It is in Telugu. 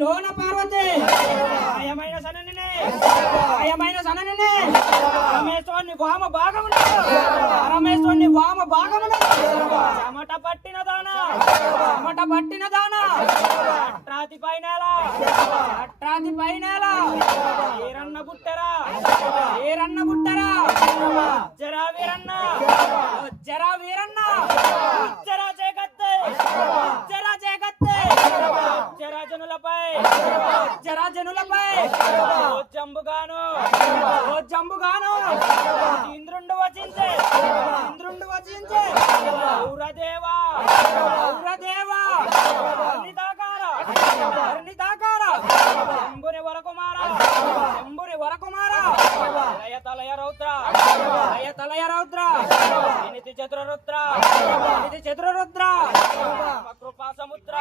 లోన పార్వతి ఆయమైన సననినే పరమేశ్వరుని వామ భాగమున చెమట పట్టిన దాన అట్రాతి పైనేల ఏరన్న బుట్టరా జరా వీరన్న జరా జగత్తే జరా జనులపై ఓ జంబుగాను ఇంద్రుండు వచించే ఔరదేవా వర్ణితాకార శంభుని వరకుమార లయతలయ రౌద్ర వినితి చతురరుద్ర కృపా సముద్ర